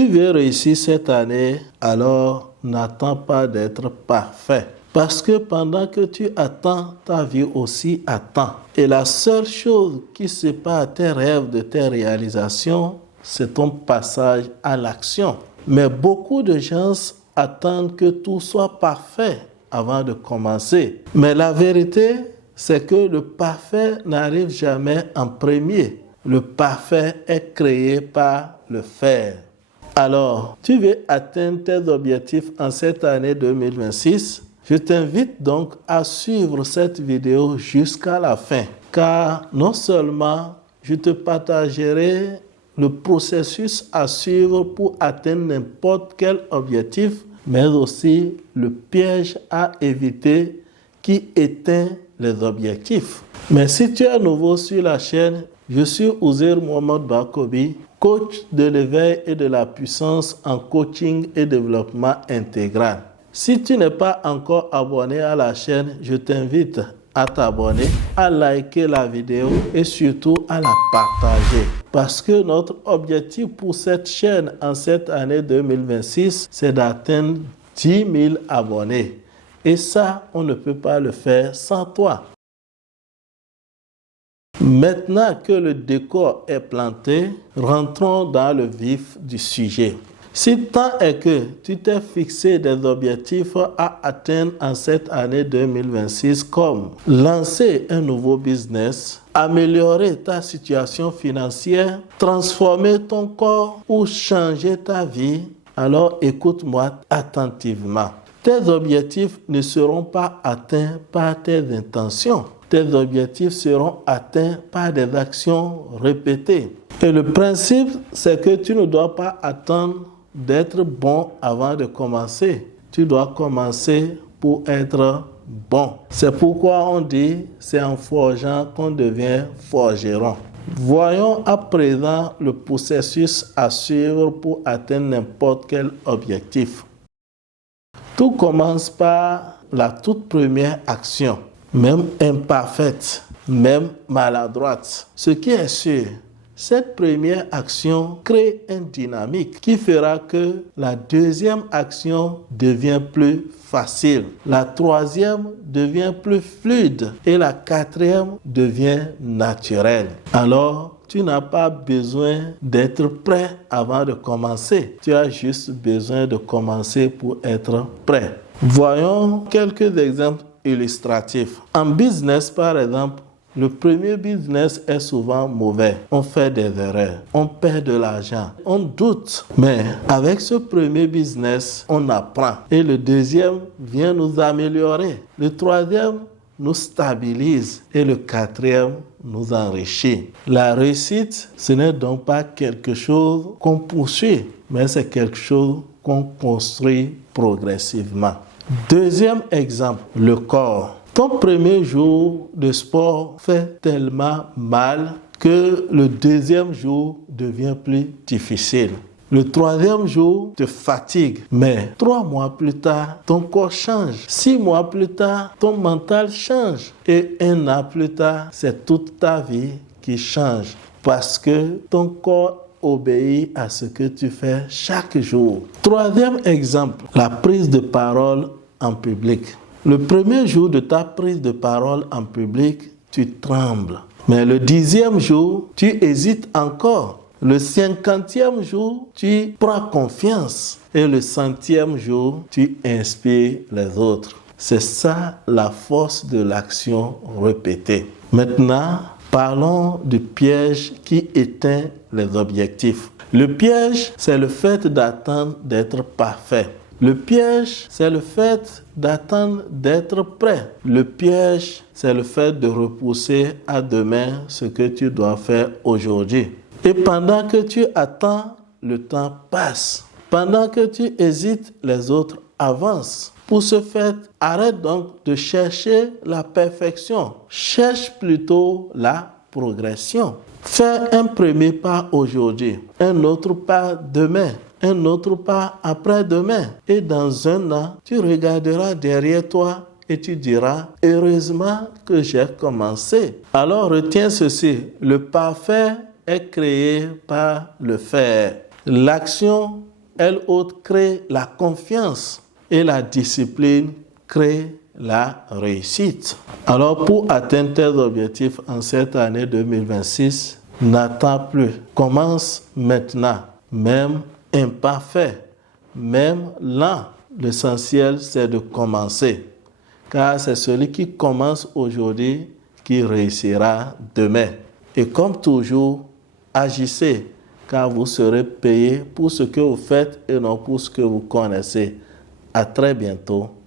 Tu veux réussir cette année, alors n'attends pas d'être parfait. Parce que pendant que tu attends, ta vie aussi attend. Et la seule chose qui sépare tes rêves de tes réalisations, c'est ton passage à l'action. Mais beaucoup de gens attendent que tout soit parfait avant de commencer. Mais la vérité, c'est que le parfait n'arrive jamais en premier. Le parfait est créé par le faire. Alors, tu veux atteindre tes objectifs en cette année 2026? Je t'invite donc à suivre cette vidéo jusqu'à la fin, car non seulement je te partagerai le processus à suivre pour atteindre n'importe quel objectif, mais aussi le piège à éviter qui éteint les objectifs. Mais si tu es nouveau sur la chaîne, je suis Uzair Mohamed Bakobi, coach de l'éveil et de la puissance en coaching et développement intégral. Si tu n'es pas encore abonné à la chaîne, je t'invite à t'abonner, à liker la vidéo et surtout à la partager. Parce que notre objectif pour cette chaîne en cette année 2026, c'est d'atteindre 10 000 abonnés. Et ça, on ne peut pas le faire sans toi. Maintenant que le décor est planté, rentrons dans le vif du sujet. Si tant est que tu t'es fixé des objectifs à atteindre en cette année 2026 comme lancer un nouveau business, améliorer ta situation financière, transformer ton corps ou changer ta vie, alors écoute-moi attentivement. Tes objectifs ne seront pas atteints par tes intentions. Tes objectifs seront atteints par des actions répétées. Et le principe, c'est que tu ne dois pas attendre d'être bon avant de commencer. Tu dois commencer pour être bon. C'est pourquoi on dit, c'est en forgeant qu'on devient forgeron. Voyons à présent le processus à suivre pour atteindre n'importe quel objectif. Tout commence par la toute première action, même imparfaite, même maladroite. Ce qui est sûr, cette première action crée une dynamique qui fera que la deuxième action devient plus facile, la troisième devient plus fluide et la quatrième devient naturelle. Alors, tu n'as pas besoin d'être prêt avant de commencer. Tu as juste besoin de commencer pour être prêt. Voyons quelques exemples illustratifs. En business, par exemple, le premier business est souvent mauvais. On fait des erreurs, on perd de l'argent, on doute. Mais avec ce premier business, on apprend. Et le deuxième vient nous améliorer. Le troisième nous stabilise. Et le quatrième nous enrichit. La réussite, ce n'est donc pas quelque chose qu'on poursuit, mais c'est quelque chose qu'on construit progressivement. Deuxième exemple, le corps. Ton premier jour de sport fait tellement mal que le deuxième jour devient plus difficile. Le troisième jour te fatigue, mais 3 mois plus tard, ton corps change. 6 mois plus tard, ton mental change. Et 1 an plus tard, c'est toute ta vie qui change parce que ton corps obéit à ce que tu fais chaque jour. Troisième exemple, la prise de parole en public. Le premier jour de ta prise de parole en public, tu trembles. Mais le 10e jour, tu hésites encore. Le 50e jour, tu prends confiance. Et le 100e jour, tu inspires les autres. C'est ça la force de l'action répétée. Maintenant, parlons du piège qui éteint les objectifs. Le piège, c'est le fait d'attendre d'être parfait. Le piège, c'est le fait d'attendre d'être prêt. Le piège, c'est le fait de repousser à demain ce que tu dois faire aujourd'hui. Et pendant que tu attends, le temps passe. Pendant que tu hésites, les autres avancent. Pour ce fait, arrête donc de chercher la perfection. Cherche plutôt la progression. Fais un premier pas aujourd'hui, un autre pas demain, un autre pas après-demain. Et dans 1 an, tu regarderas derrière toi et tu diras, heureusement que j'ai commencé. Alors retiens ceci, le parfait est créé par le faire. L'action elle autre crée la confiance et la discipline crée la réussite. Alors pour atteindre tes objectifs en cette année 2026, n'attends plus. Commence maintenant, même imparfait, même lent. L'essentiel, c'est de commencer. Car c'est celui qui commence aujourd'hui qui réussira demain. Et comme toujours, agissez, car vous serez payé pour ce que vous faites et non pour ce que vous connaissez. À très bientôt.